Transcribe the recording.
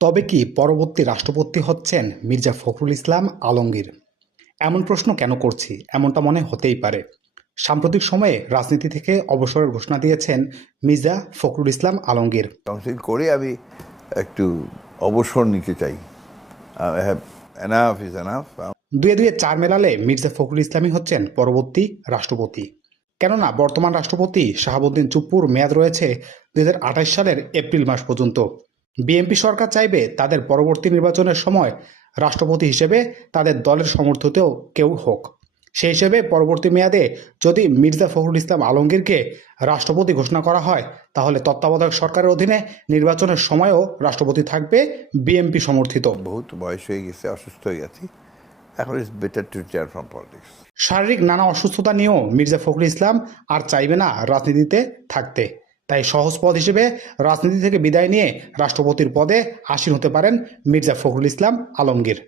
তবে কি পরবর্তী রাষ্ট্রপতি হচ্ছেন মির্জা ফখরুল ইসলাম আলমগীর? এমন প্রশ্ন কেন করছি? এমনটা মনে হতেই পারে। সাম্প্রতিক সময়ে রাজনীতি থেকে অবসরের ঘোষণা দিয়েছেন মির্জা ফখরুল ইসলাম আলমগীর। কাউন্সিল করে আমি একটু অবসর নিতে চাই। Enough is enough. দুয়ে দুয়ে চার মেলালে মির্জা ফখরুল ইসলামই হচ্ছেন পরবর্তী রাষ্ট্রপতি। কেননা বর্তমান রাষ্ট্রপতি শাহাবুদ্দিন চুপ্পুর মেয়াদ রয়েছে 2028 সালের এপ্রিল মাস পর্যন্ত। বিএনপি সরকার চাইবে তাদের পরবর্তী নির্বাচনের সময় রাষ্ট্রপতি হিসেবে তাদের দলের সমর্থিত কেউ হোক। সেই হিসেবে পরবর্তী মেয়াদে যদি মির্জা ফখরুল ইসলাম আলমগীরকে রাষ্ট্রপতি ঘোষণা করা হয়, তাহলে তত্ত্বাবধায়ক সরকারের অধীনে নির্বাচনের সময়ও রাষ্ট্রপতি থাকবে বিএনপি সমর্থিত। বহুত বয়স হয়ে গেছে, অসুস্থ হয়ে গেছি, এখন it's better to retire from politics. শারীরিক নানা অসুস্থতা নিয়েও মির্জা ফখরুল ইসলাম আর চাইবে না রাজনীতিতে থাকতে। তাই সহজ পদ হিসেবে রাজনীতি থেকে বিদায় নিয়ে রাষ্ট্রপতির পদে আসীন হতে পারেন মির্জা ফখরুল ইসলাম আলমগীর।